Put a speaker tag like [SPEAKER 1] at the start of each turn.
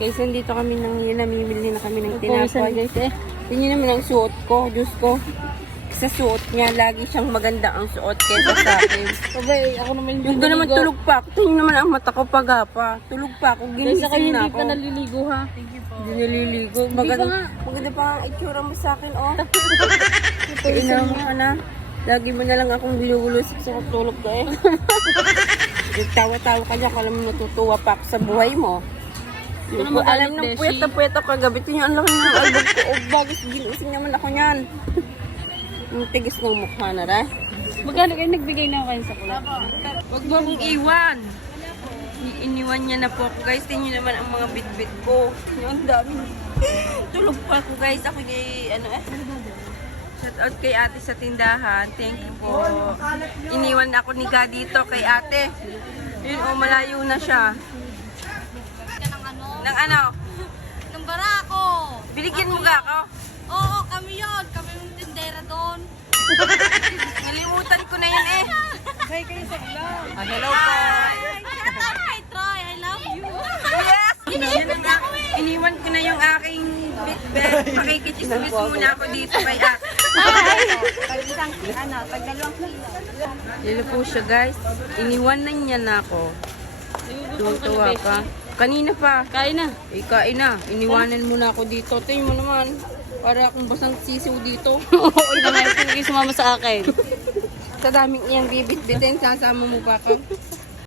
[SPEAKER 1] Guys, nandito kami nang namimili na kami ng tinapay.
[SPEAKER 2] guys eh.
[SPEAKER 1] Tingnan naman ang suot ko, Diyos ko. Sa suot niya, lagi siyang maganda ang suot kaysa sa akin.
[SPEAKER 2] Abay, ako naman
[SPEAKER 1] Yung doon naman tulog pa ako. Tingnan naman ang mata ko pagapa. Tulog pa ako.
[SPEAKER 2] Guys, ako
[SPEAKER 1] Ginising
[SPEAKER 2] hindi
[SPEAKER 1] na
[SPEAKER 2] pa
[SPEAKER 1] ako.
[SPEAKER 2] naliligo ha. Thank you po.
[SPEAKER 1] Hindi naliligo.
[SPEAKER 2] pa
[SPEAKER 1] Maganda,
[SPEAKER 2] nga.
[SPEAKER 1] maganda pa ang itsura mo sa akin, oh. Ina mo ka na. Lagi mo na lang akong bilulusik sa tulog ka eh. Tawa-tawa ka niya, kala mo natutuwa pa ako sa buhay mo.
[SPEAKER 2] Ito na
[SPEAKER 1] Yung,
[SPEAKER 2] magalit,
[SPEAKER 1] alam ng
[SPEAKER 2] Beshi.
[SPEAKER 1] puweta-puweta ko kagabi. Tingnan ang laki ng albog ko. O bagis, ginising naman ako niyan. Ang tigis ng mukha na rin.
[SPEAKER 2] Magkano kayo nagbigay na kayo sa kulay?
[SPEAKER 1] Huwag mo akong iwan. Iniwan niya na po ako guys. Tingnan naman ang mga bitbit ko. Ang dami. Tulog pa ako guys. Ako kay ano eh. Shout out kay ate sa tindahan. Thank you po. Iniwan ako ni Ga dito kay ate. Yun oh, malayo na siya.
[SPEAKER 3] Ng
[SPEAKER 1] ano?
[SPEAKER 3] Ng barako.
[SPEAKER 1] Binigyan mo ga ako?
[SPEAKER 3] Oo, kami yun. Kami yung tindera doon.
[SPEAKER 1] Nalimutan ko na yun eh.
[SPEAKER 2] Hi kayo sa vlog.
[SPEAKER 1] Ah, hello po.
[SPEAKER 3] Hi, Troy. I love you.
[SPEAKER 1] Yes! Yun na nga. Iniwan ko na yung aking bitbit. Makikichismis muna ako dito kay ate.
[SPEAKER 3] ano, pag dalawang kilo.
[SPEAKER 1] Lalo po siya guys. Iniwan na niya na ako. Tuwa pa. Kanina pa.
[SPEAKER 2] Kain na.
[SPEAKER 1] Eh, kain na. Iniwanan mo na ako dito. Tingnan mo naman. Para akong basang sisiw dito.
[SPEAKER 2] Oo, ito na yung kayo sumama sa akin.
[SPEAKER 1] Sa daming iyang bibit-bitin, sasama mo pa ako.